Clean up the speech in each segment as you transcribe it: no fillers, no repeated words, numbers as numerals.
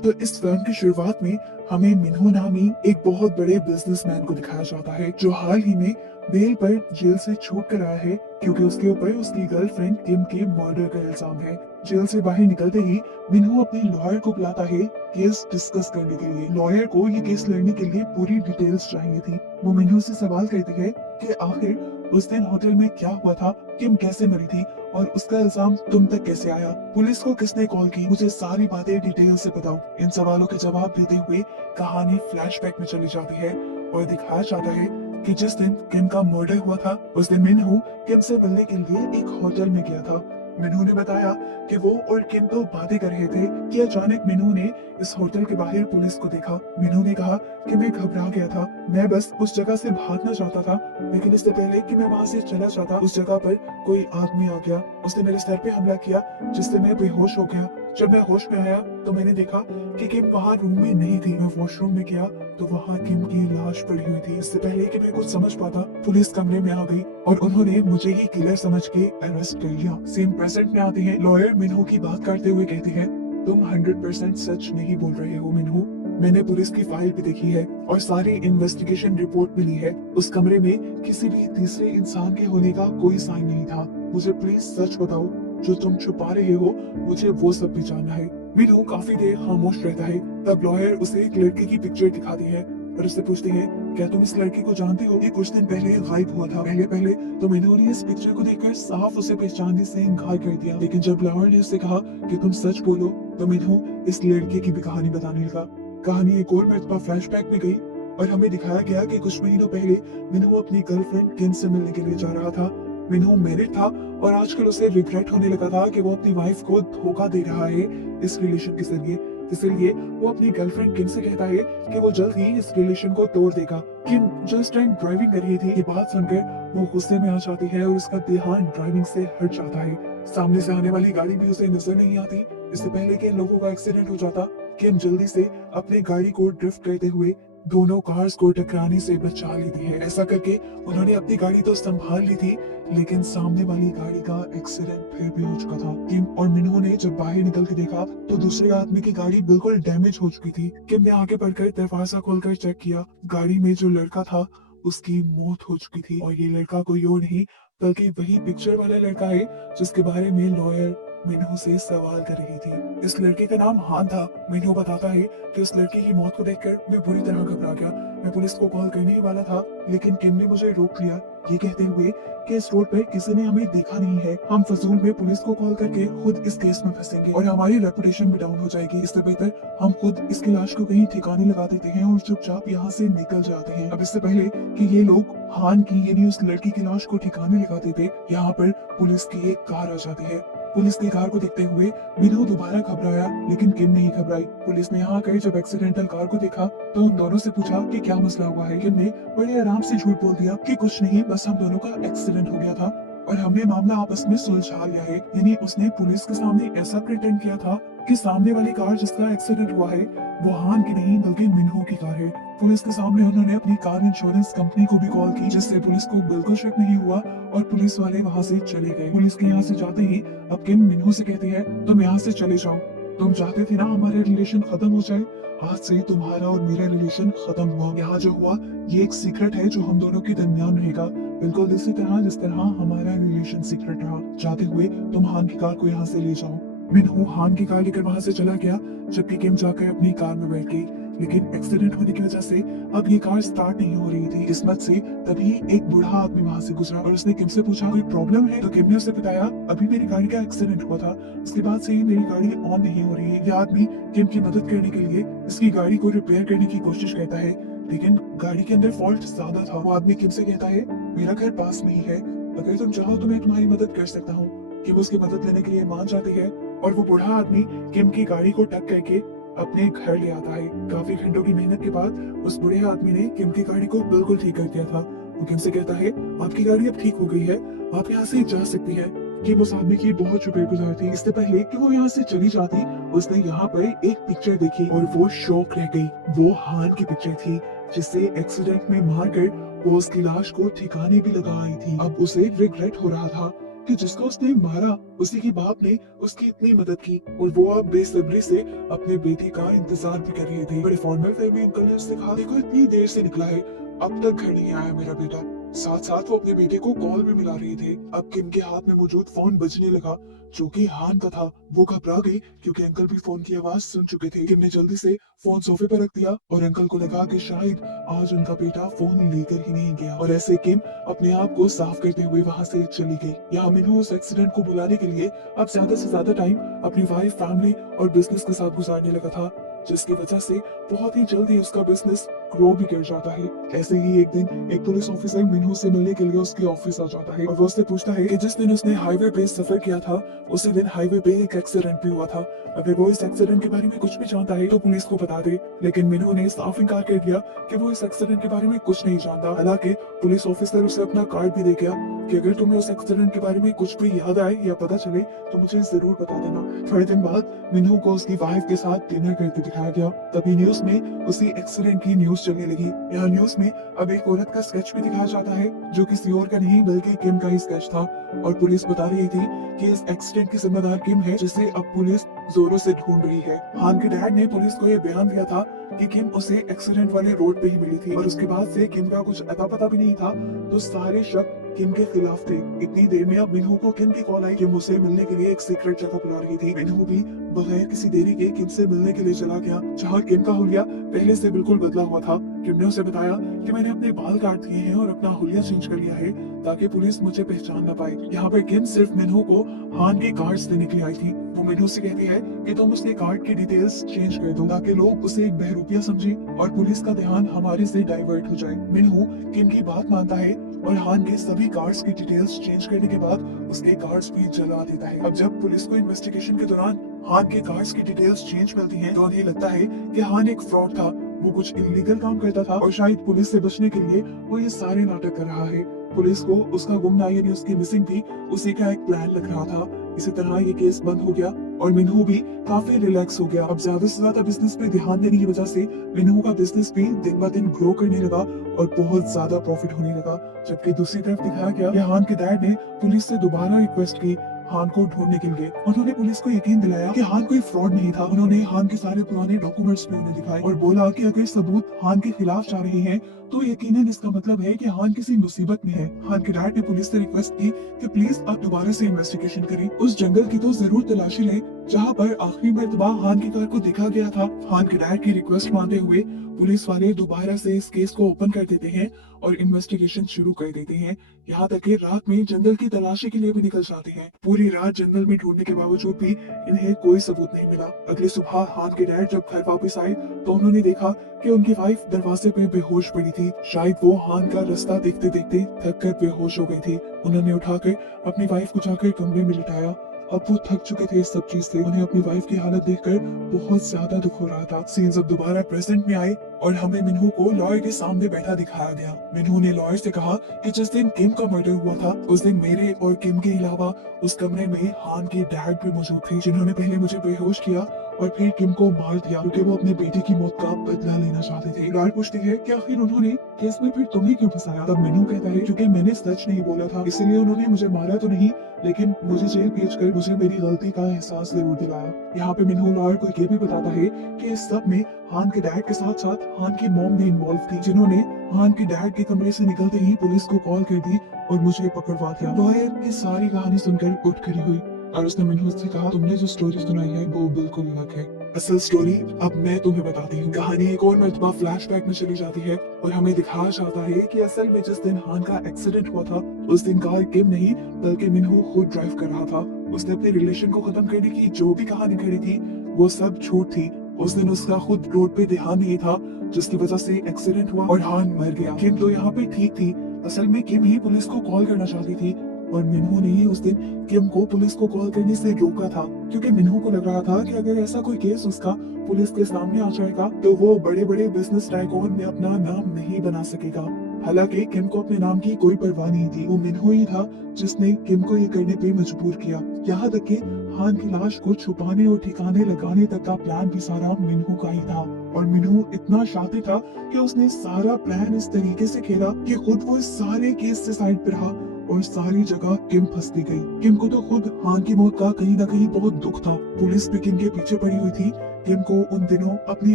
तो इस फिल्म की शुरुआत में हमें मिन्हो नामी एक बहुत बड़े बिजनेसमैन को दिखाया जाता है जो हाल ही में बेल पर जेल से छूट कर आया है क्योंकि उसके ऊपर उसकी गर्लफ्रेंड किम के मर्डर का इल्जाम है। जेल से बाहर निकलते ही मिन्हो अपने लॉयर को बुलाता है केस डिस्कस करने के लिए। लॉयर को ये केस लड़ने के लिए पूरी डिटेल्स चाहिए थी। वो मिन्हो से सवाल करती है कि आखिर उस दिन होटल में क्या हुआ था, किम कैसे मरी थी और उसका इल्जाम तुम तक कैसे आया, पुलिस को किसने कॉल की, मुझे सारी बातें डिटेल से बताओ। इन सवालों के जवाब देते हुए कहानी फ्लैशबैक में चली जाती है और दिखाया जाता है कि जिस दिन किम का मर्डर हुआ था उस दिन मिन्हो किम से मिलने के लिए एक होटल में गया था। मिन्हो ने बताया कि वो और किम तो बातें कर रहे थे कि अचानक मिन्हो ने इस होटल के बाहर पुलिस को देखा। मिन्हो ने कहा कि मैं घबरा गया था, मैं बस उस जगह से भागना चाहता था, लेकिन इससे पहले कि मैं वहां से चला जाता उस जगह पर कोई आदमी आ गया। उसने मेरे सर पे हमला किया जिससे मैं बेहोश हो गया। जब मैं होश में आया तो मैंने देखा कि किम वहाँ रूम में नहीं थी। मैं वॉशरूम में गया तो वहाँ किम की लाश पड़ी हुई थी। इससे पहले कि मैं कुछ समझ पाता पुलिस कमरे में आ गई और उन्होंने मुझे ही किलर समझ के अरेस्ट कर लिया। सीन प्रेजेंट में आते हैं। लॉयर मिन्हो की बात करते हुए कहते हैं, तुम 100% सच नहीं बोल रहे हो मिन्हो, मैंने पुलिस की फाइल भी देखी है और सारी इन्वेस्टिगेशन रिपोर्ट मिली है। उस कमरे में किसी भी तीसरे इंसान के होने का कोई साइन नहीं था। मुझे प्लीज सच बताओ, जो तुम छुपा रहे हो मुझे वो सब भी जानना है। मिन्हो काफी देर खामोश रहता है। तब लॉयर उसे एक लड़के की पिक्चर दिखाती है और उससे पूछते हैं, क्या तुम इस लड़के को जानते हो? ये कुछ दिन पहले गायब हुआ था। पहले तो मिन्हो ने इस पिक्चर को देखकर साफ उसे पहचानने से इनकार कर दिया, लेकिन जब लॉयर ने उससे कहा कि तुम सच बोलो तो मिन्हो इस लड़के की भी कहानी बताने लगा। कहानी एक और मर्तबा फ्लैशबैक में गई और हमें दिखाया गया कि कुछ महीनों पहले मिन्हो अपनी गर्लफ्रेंड किम से मिलने के लिए जा रहा था। मिन्हो मैरिड था और आजकल उसे रिग्रेट होने लगा था कि वो अपनी वाइफ को धोखा दे रहा है इस रिलेशन के जरिए। इसलिए वो अपनी गर्लफ्रेंड किम से कहता है कि वो जल्द ही इस रिलेशन को तोड़ देगा। किम जो इस टाइम ड्राइविंग कर रही थी, ये बात सुनकर वो गुस्से में आ जाती है और उसका ध्यान ड्राइविंग से हट जाता है। सामने से आने वाली गाड़ी भी उसे नजर नहीं आती। इससे पहले कि इन लोगों का एक्सीडेंट हो जाता, किम जल्दी से अपनी गाड़ी को ड्रिफ्ट करते हुए दोनों कार्स को टकराने से बचा लेती है। ऐसा करके उन्होंने अपनी गाड़ी तो संभाल ली थी, लेकिन सामने वाली गाड़ी का एक्सीडेंट फिर भी हो चुका था। किम और मिन्हो ने जब बाहर निकल के देखा तो दूसरे आदमी की गाड़ी बिल्कुल डैमेज हो चुकी थी। किम ने आगे बढ़कर दरवाजा खोलकर चेक किया। गाड़ी में जो लड़का था उसकी मौत हो चुकी थी और ये लड़का कोई और नहीं बल्कि वही पिक्चर वाला लड़का है जिसके बारे में लॉयर मिन्हो से सवाल कर रही थी। इस लड़के का नाम हान था। मिन्हो बताता है कि उस लड़के की मौत को देखकर मैं बुरी तरह घबरा गया। मैं पुलिस को कॉल करने ही वाला था, लेकिन किम ने मुझे रोक लिया, ये कहते हुए कि इस रोड पे किसी ने हमें देखा नहीं है। हम फजूल में पुलिस को कॉल करके खुद इस केस में फंसेंगे और हमारी रेपुटेशन भी डाउन हो जाएगी। इससे बेहतर हम खुद इसकी लाश को कहीं ठिकाने लगा देते हैं और चुपचाप यहाँ से निकल जाते हैं। अब इससे पहले कि ये लोग हान की यानी उस लड़की की लाश को ठिकाने लगा देते, यहाँ पर पुलिस की एक कार आ जाती है। पुलिस की कार को देखते हुए मिन्हो दोबारा घबराया, लेकिन किम नहीं घबराई। पुलिस ने यहाँ आकर जब एक्सीडेंटल कार को देखा तो उन दोनों से पूछा कि क्या मसला हुआ है। किम ने बड़े आराम से झूठ बोल दिया कि कुछ नहीं, बस हम दोनों का एक्सीडेंट हो गया था और हमने मामला आपस में सुलझा लिया है। यानी उसने पुलिस के सामने ऐसा प्रिटेंड किया था कि सामने वाली कार जिसका एक्सीडेंट हुआ है वो हान की नहीं बल्कि मिन्हो की कार है। पुलिस के सामने उन्होंने अपनी कार इंश्योरेंस कंपनी को भी कॉल की, जिससे पुलिस को बिल्कुल शक नहीं हुआ और पुलिस वाले वहां से चले गए। पुलिस के यहाँ से जाते ही अब किम मिन्हो से कहती है, तुम यहाँ से चले जाओ, तुम चाहते थे ना हमारे रिलेशन खत्म हो जाए, आज से तुम्हारा और मेरा रिलेशन खत्म हुआ। यहाँ जो हुआ ये एक सीक्रेट है जो हम दोनों के दरमियान रहेगा, बिल्कुल इसी तरह जिस तरह हमारा रिलेशन सीक्रेट रहा। जाते हुए तुम हान की कार को यहाँ से ले जाओ। मिन्हो हान की कार लेकर वहां से चला गया, जबकि किम जाकर अपनी कार में बैठ गई। लेकिन एक्सीडेंट होने की वजह से अब ये कार स्टार्ट नहीं हो रही थी। किस्मत से तभी एक बूढ़ा आदमी वहां से गुजरा और उसने किम से पूछा कोई प्रॉब्लम है, तो किम ने उसे बताया अभी मेरी गाड़ी का एक्सीडेंट हुआ था, उसके बाद से ही मेरी गाड़ी ऑन नहीं हो रही है। ये आदमी किम की मदद करने के लिए इसकी गाड़ी को रिपेयर करने की कोशिश करता है, लेकिन गाड़ी के अंदर फॉल्ट ज्यादा था। वो आदमी किम से कहता है मेरा घर पास में ही है, अगर तुम चाहो तो मैं तुम्हारी मदद कर सकता हूँ। किम उसकी मदद लेने के लिए मान जाती है और वो बूढ़ा आदमी किम की गाड़ी को टक करके अपने घर ले आता है। काफी घंटों की मेहनत के बाद उस बूढ़े आदमी ने किम की गाड़ी को बिल्कुल ठीक कर दिया था। वो किम से कहता है आपकी गाड़ी अब ठीक हो गई है, आप यहाँ से जा सकती है। किम उस आदमी की बहुत शुक्रगुजार थी। इससे पहले कि वो यहाँ से चली जाती उसने यहाँ पर एक पिक्चर देखी और वो शॉक रह गई। वो हान की पिक्चर थी जिससे एक्सीडेंट में मारकर वो उसकी लाश को ठिकाने भी लगा आई थी। अब उसे रिग्रेट हो रहा था कि जिसको उसने मारा उसी के बाप ने उसकी इतनी मदद की और वो अब बेसब्री से अपने बेटे का इंतजार भी कर रहे थे। बड़े फॉर्मल वे में अंकल ने उससे कहा, देखो इतनी देर से निकला है, अब तक घर नहीं आया मेरा बेटा। साथ साथ वो अपने बेटे को कॉल भी मिला रही थे। अब किम के हाथ में मौजूद फोन बजने लगा, जो कि हान का था। वो घबरा गई क्योंकि अंकल भी फोन की आवाज सुन चुके थे। किम ने जल्दी से फोन सोफे पर रख दिया और अंकल को लगा कि शायद आज उनका बेटा फोन लेकर ही नहीं गया, और ऐसे किम अपने आप को साफ करते हुए वहां से चली गई। यहाँ मिनू उस एक्सीडेंट को बुलाने के लिए अब ज्यादा से ज्यादा टाइम अपनी वाइफ, फैमिली और बिजनेस के साथ गुजारने लगा था, जिसकी वजह से बहुत ही जल्दी उसका बिजनेस ग्रो भी कर जाता है। ऐसे ही एक दिन एक पुलिस ऑफिसर मिनू से मिलने के लिए उसके ऑफिस आ जाता है और वो उससे पूछता है कि जिस दिन उसने हाईवे पे सफर किया था उसी दिन हाईवे पे एक एक्सीडेंट भी हुआ था। अगर वो इस एक्सीडेंट के बारे में कुछ भी जानता है तो पुलिस को बता दे। लेकिन मिनू ने साफ इनकार कर दिया कि वो इस एक्सीडेंट के बारे में कुछ नहीं जानता। हालांकि पुलिस ऑफिसर उसे अपना कार्ड भी दे गया कि अगर तुम्हें उस एक्सीडेंट के बारे में कुछ भी याद आए या पता चले तो मुझे जरूर बता देना। थोड़े दिन बाद मिनू को उसकी वाइफ के साथ डिनर करते दिखाया गया। तभी न्यूज में उसी एक्सीडेंट की न्यूज चलने लगी। यहाँ न्यूज में अब एक औरत का स्केच भी दिखाया जाता है, जो किसी और का नहीं बल्कि किम का ही स्केच था, और पुलिस बता रही थी कि इस एक्सीडेंट की जिम्मेदार किम है, जिसे अब पुलिस जोरों से ढूंढ रही है। हान के डैड ने पुलिस को यह बयान दिया था कि किम उसे एक्सीडेंट वाले रोड पे ही मिली थी और उसके बाद से किम का कुछ अता पता भी नहीं था, तो सारे शक किम के खिलाफ थे। इतनी देर में अब मिनहू को किम की कॉल आई। किम उसे मिलने के लिए एक सीक्रेट जगह बुला रही थी। मिनहू भी बगैर किसी देरी के किम से मिलने के लिए चला गया, जहाँ किम का हुलिया पहले से बिल्कुल बदला हुआ था। किम ने उसे बताया कि मैंने अपने बाल काट दिए हैं और अपना हुलिया चेंज कर लिया है ताकि पुलिस मुझे पहचान न पाए। यहाँ पे किम सिर्फ मिनहू को हान के कार्ड्स देने के लिए आई थी। वो मिनहू से कहती है कि तुम उसके कार्ड की डिटेल्स चेंज कर दो ताकि लोग उसे एक बहरूपिया समझे और पुलिस का ध्यान हमारे से डाइवर्ट हो जाए। मिनहू किम की बात मानता है और हान के सभी कार्ड्स की डिटेल्स चेंज करने के बाद उसके कार्ड्स भी जला देता है। अब जब पुलिस को इन्वेस्टिगेशन के दौरान हान के कार्ड्स की डिटेल्स चेंज मिलती हैं, तो उन्हें लगता है कि हान एक फ्रॉड था, वो कुछ इलीगल काम करता था और शायद पुलिस से बचने के लिए वो ये सारे नाटक कर रहा है। पुलिस को उसका गुमना यानी उसकी मिसिंग थी उसी का एक प्लान लग रहा था। इसी तरह ये केस बंद हो गया और मिनहू भी काफी रिलैक्स हो गया। अब ज्यादा से ज्यादा बिजनेस पे ध्यान देने की वजह से मिनहू का बिजनेस भी दिन ब दिन ग्रो करने लगा और बहुत ज्यादा प्रॉफिट होने लगा। जबकि दूसरी तरफ दिखाया गया कि हान के डैड ने पुलिस से दोबारा रिक्वेस्ट की हान को ढूंढने के लिए। उन्होंने पुलिस को यकीन दिलाया कि हान कोई फ्रॉड नहीं था। उन्होंने हान के सारे पुराने डॉक्यूमेंट्स भी उन्हें दिखाए और बोला कि अगर सबूत हान के खिलाफ जा रहे हैं तो यकीनन इसका मतलब है कि हान किसी मुसीबत में है। हान के डैड ने पुलिस से रिक्वेस्ट की कि प्लीज आप दोबारा से इन्वेस्टिगेशन करें, उस जंगल की तो जरूर तलाशी लें जहाँ पर आखिरी मर्तबा हान की कार को देखा गया था। हान के डैड की रिक्वेस्ट मानते हुए पुलिस वाले दोबारा से इस केस को ओपन कर देते हैं और इन्वेस्टिगेशन शुरू कर देते हैं। यहाँ तक कि रात में जंगल की तलाशी के लिए भी निकल जाते हैं। पूरी रात जंगल में ढूंढने के बावजूद भी इन्हें कोई सबूत नहीं मिला। अगली सुबह हान के डैड जब घर वापस आए तो उन्होंने देखा कि उनकी वाइफ दरवाजे पे बेहोश पड़ी थी। शायद वो हान का रास्ता देखते देखते थक कर बेहोश हो गई थी। उन्होंने उठाकर अपनी वाइफ को जाकर कमरे में लिटाया। अब वो थक चुके थे इस सब चीज से। उन्हें अपनी वाइफ की हालत देखकर बहुत ज्यादा दुख हो रहा था। सीन्स अब दोबारा प्रेजेंट में आए और हमें मिनहू को लॉयर के सामने बैठा दिखाया गया। मिनहू ने लॉयर से कहा कि जिस दिन किम का मर्डर हुआ था उस दिन मेरे और किम के अलावा उस कमरे में हान के डैड भी मौजूद थे, जिन्होंने पहले मुझे बेहोश किया और फिर किम को मार दिया क्योंकि वो अपने बेटे की मौत का बदला लेना चाहते थे। लॉयर पूछती है कि आखिर उन्होंने केस में फिर तुम्हें क्यों फंसाया? तब मिनहू कहता है क्योंकि मैंने सच नहीं बोला था, इसीलिए उन्होंने मुझे मारा तो नहीं लेकिन मुझे जेल भेजकर मुझे मेरी गलती का एहसास जरूर दिलाया। यहाँ पे मिनहू लॉयर को ये भी बताता है कि इस सब में हान के डैड के साथ साथ हान की मॉम भी इन्वॉल्व थी, जिन्होंने हान के डैड के कमरे से निकलते ही पुलिस को कॉल कर दी और मुझे पकड़वा दिया। लॉयर की सारी कहानी सुनकर उठ खड़ी हुई और उसने मिनहू से कहा, तुमने जो स्टोरी सुनाई है वो बिल्कुल अलग है। असल स्टोरी अब मैं तुम्हें बताती हूँ। कहानी एक और मर्तबा फ्लैशबैक में चली जाती है और हमें दिखाया जाता है कि असल में जिस दिन हान का एक्सीडेंट हुआ था उस दिन कार किम नहीं बल्कि मिनहू खुद ड्राइव कर रहा था। उसने अपने रिलेशन को खत्म करने की जो भी कहानी खड़ी थी वो सब झूठ थी। उस दिन उसका खुद रोड पे ध्यान नहीं था जिसकी वजह से एक्सीडेंट हुआ और हान मर गया। किम तो यहाँ पे ठीक थी। असल में किम ही पुलिस को कॉल करना चाहती थी और मिनहू ने ही उस दिन किम को पुलिस को कॉल करने से रोका था क्योंकि मिनहू को लग रहा था कि अगर ऐसा कोई केस उसका पुलिस के सामने आ जाएगा तो वो बड़े बड़े बिजनेस टाइकून में अपना नाम नहीं बना सकेगा। हालांकि किम को अपने नाम की कोई परवाह नहीं थी। वो मिनहू ही था जिसने किम को ये करने पे मजबूर किया। यहाँ तक कि हान की लाश को छुपाने और ठिकाने लगाने तक का प्लान भी सारा मिनहू का ही था और मिनहू इतना शातिर था कि उसने सारा प्लान इस तरीके से खेला कि खुद वो इस सारे केस से साइड पे रहा और सारी जगह किम फंसती गई। किम को तो खुद हान की मौत का कहीं ना कहीं बहुत दुख था। पुलिस भी किम के पीछे पड़ी हुई थी। किम को उन दिनों अपनी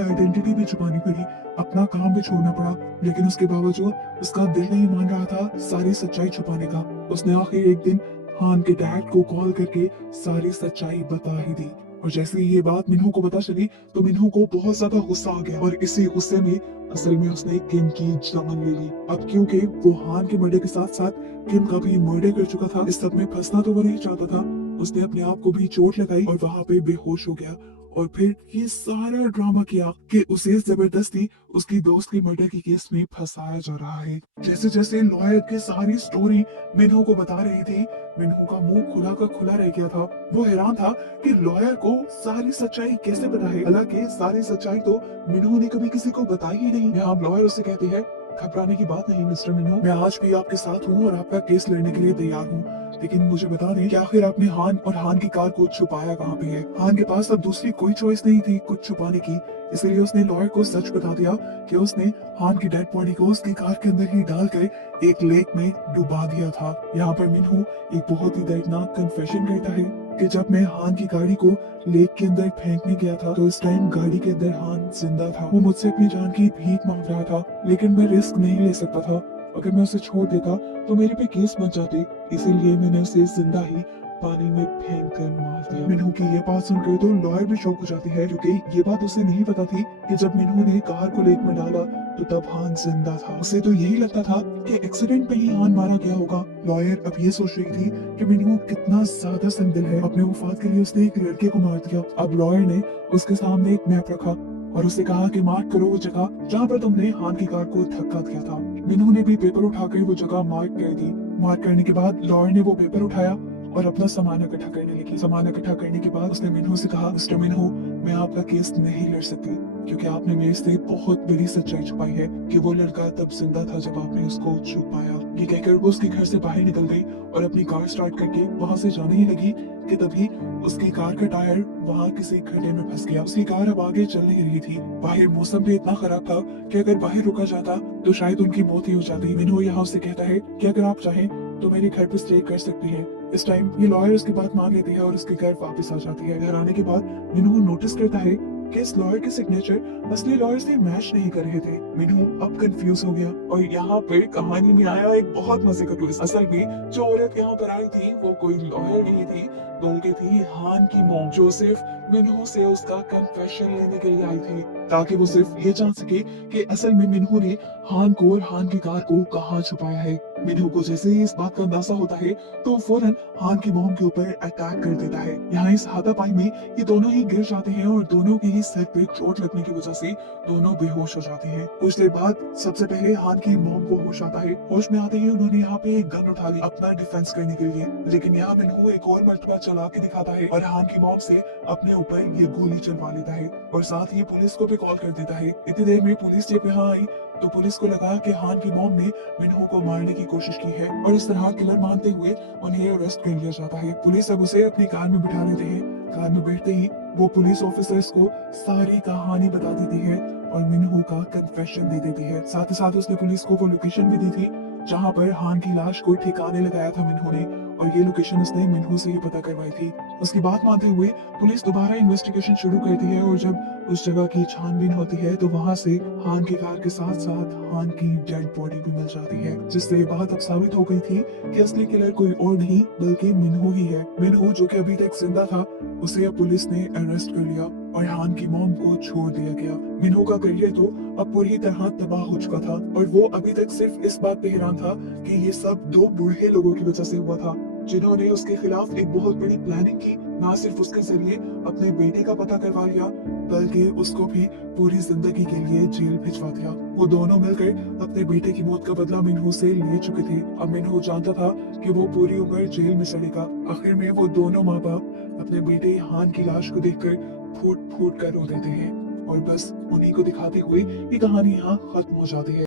आइडेंटिटी भी छुपानी पड़ी, अपना काम भी छोड़ना पड़ा, लेकिन उसके बावजूद उसका दिल नहीं मान रहा था सारी सच्चाई छुपाने का। उसने आखिर एक दिन हान के डैड को कॉल करके सारी सच्चाई बता ही दी। और जैसे ही ये बात मिन्हू को पता चली तो मिन्हू को बहुत ज्यादा गुस्सा आ गया, और इसी गुस्से में असल में उसने किम की जान ले ली। अब क्योंकि वो हान के मर्डर के साथ साथ किम का भी मर्डर कर चुका था, इस सब में फंसना तो वो नहीं चाहता था। उसने अपने आप को भी चोट लगाई और वहां पे बेहोश हो गया। और फिर ये सारा ड्रामा किया कि उसे जबरदस्ती उसकी दोस्त की मर्डर के केस में फंसाया जा रहा है। जैसे जैसे लॉयर की सारी स्टोरी मिन्हू को बता रही थी, मिन्हू का मुंह खुला का खुला रह गया था। वो हैरान था कि लॉयर को सारी सच्चाई कैसे पता है, हालांकि सारी सच्चाई तो मिन्हू ने कभी किसी को बताई ही नहीं। यहाँ लॉयर उससे कहती है, घबराने की बात नहीं मिस्टर मिन्हू, मैं आज भी आपके साथ हूँ और आपका केस लड़ने के लिए तैयार हूँ, लेकिन मुझे बता दें कि आखिर आपने हान और हान की कार को छुपाया कहाँ पे है। हान के पास अब दूसरी कोई चॉइस नहीं थी कुछ छुपाने की, इसलिए उसने लॉयर को सच बता दिया कि उसने हान की डेड बॉडी को उसकी कार के अंदर ही डालकर एक लेक में डुबा दिया था। यहाँ पर मिन्हू एक बहुत ही दर्दनाक कन्फेशन करता है कि जब मैं हान की गाड़ी को लेक के अंदर फेंकने गया था तो इस टाइम गाड़ी के अंदर हान जिंदा था। वो मुझसे अपनी जान की भीख मांग रहा था, लेकिन मैं रिस्क नहीं ले सकता था। अगर मैं उसे छोड़ देता तो मेरे पे केस बन जाते, इसीलिए मैंने उसे जिंदा ही पानी में फेंक कर मार दिया। मिन्हू की ये बात सुनकर तो लॉयर भी शॉक हो जाती है, क्योंकि ये बात उसे नहीं पता थी कि जब मिन्हू ने कार को लेक में डाला तो तब हान जिंदा था। उसे तो यही लगता था कि एक्सीडेंट में ही हान मारा गया होगा। लॉयर अब ये सोच रही थी कि मिन्हू कितना ज्यादा संदिल है, अपने मुफाद के लिए उसने एक लड़के को मार दिया। अब लॉयर ने उसके सामने एक मैप रखा और उससे कहा कि मार्क करो वो जगह जहाँ पर तुमने हान की कार को धक्का दिया था। मिन्हू ने भी पेपर उठाकर वो जगह मार्क कर दी। मार्क करने के बाद लॉयर ने वो पेपर उठाया और अपना सामान इकट्ठा करने लगी। सामान इकट्ठा करने के बाद उसने मिन्हू से कहा, मिस्टर मिन्हू, मैं आपका केस नहीं लड़ सकती क्योंकि आपने मेरे से बहुत बड़ी सच्चाई छुपाई है कि वो लड़का तब जिंदा था जब आपने उसको छुपाया। ये कहकर वो उसके घर से बाहर निकल गई और अपनी कार स्टार्ट करके वहां से जाने ही लगी कि तभी उसकी कार का टायर वहां किसी खड्डे में फंस गया। उसकी कार अब आगे चल नहीं रही थी। बाहर मौसम भी इतना खराब था कि अगर बाहर रुका जाता तो शायद उनकी मौत ही हो जाती। मिन्हू यहाँ उससे कहता है कि अगर आप चाहें तो मेरे घर पे स्टे कर सकती है। इस टाइम ये लॉयर उसकी बात मान लेती है और उसके घर वापस आ जाती है। घर आने के बाद मिन्हू नोटिस करता है कि इस लॉयर के सिग्नेचर असली लॉयर से मैच नहीं कर रहे थे। मिन्हू अब कंफ्यूज हो गया और यहाँ पे कहानी में आया एक बहुत मजे का ट्विस्ट। असल में जो औरत यहाँ पर आई थी वो कोई लॉयर नहीं थी, बल्कि थी हान की मॉम, जो सिर्फ मिन्हू से उसका कन्फेशन लेने के लिए आई थी, ताकि वो सिर्फ ये जान सके कि असल में मिन्हू ने हान को और हान की कार को कहाँ छुपाया है। मिन्हू को जैसे ही इस बात का अंदाजा होता है तो फौरन हान की मॉम के ऊपर अटैक कर देता है। यहाँ इस हाथापाई में ये दोनों ही गिर जाते हैं और दोनों के ही सर पे चोट लगने की वजह से दोनों बेहोश हो जाते हैं। कुछ देर बाद सबसे पहले हान की मॉम को होश आता है। होश में आते ही उन्होंने यहाँ पे एक गन उठा ली अपना डिफेंस करने के लिए, लेकिन यहाँ मिन्हू एक और मर्तबा चला के दिखाता है और हान की मॉम से अपने ऊपर ये गोली चलवा लेता है और साथ ही पुलिस को भी कॉल कर देता है। इतनी देर में पुलिस जब यहाँ आई तो पुलिस को लगा कि हान की मॉम ने मिन्हू को मारने की कोशिश की है और इस तरह किलर मानते हुए उन्हें अरेस्ट कर लिया जाता है। पुलिस अब उसे अपनी कार में बिठा लेते हैं। कार में बैठते ही वो पुलिस ऑफिसर्स को सारी कहानी बता देती है और मिन्हू का कन्फेशन दे देती है। साथ ही साथ उसने पुलिस को वो लोकेशन भी दी थी जहाँ पर हान की लाश को ठिकाने लगाया था मिन्हू ने, और ये लोकेशन उसने मिन्हू से ही पता करवाई थी। उसकी बात मानते हुए पुलिस दोबारा इन्वेस्टिगेशन शुरू करती है और जब उस जगह की छानबीन होती है तो वहां से हान की कार के साथ साथ हान की डेड बॉडी भी मिल जाती है, जिससे ये बात अब साबित हो गई थी कि असली किलर कोई और नहीं बल्कि मिन्हू ही है। मिन्हू जो कि अभी तक जिंदा था उसे अब पुलिस ने अरेस्ट कर लिया और हान की मॉम को छोड़ दिया गया। मिन्हू का करियर तो अब पूरी तरह तबाह हो चुका था और वो अभी तक सिर्फ इस बात पे हैरान था कि ये सब दो बूढ़े लोगों की वजह से हुआ था, जिन्होंने उसके खिलाफ एक बहुत बड़ी प्लानिंग की। ना सिर्फ उसके जरिए अपने बेटे का पता करवा लिया बल्कि उसको भी पूरी जिंदगी के लिए जेल भिजवा दिया। वो दोनों मिलकर अपने बेटे की मौत का बदला मिन्हू से ले चुके थे। अब मिन्हू जानता था कि वो पूरी उम्र जेल में सड़ेगा। आखिर में वो दोनों माँ बाप अपने बेटे हान की लाश को देखकर फूट फूट कर रो देते हैं और बस उन्हीं को दिखाते हुए ये कहानी यहाँ खत्म हो जाती है।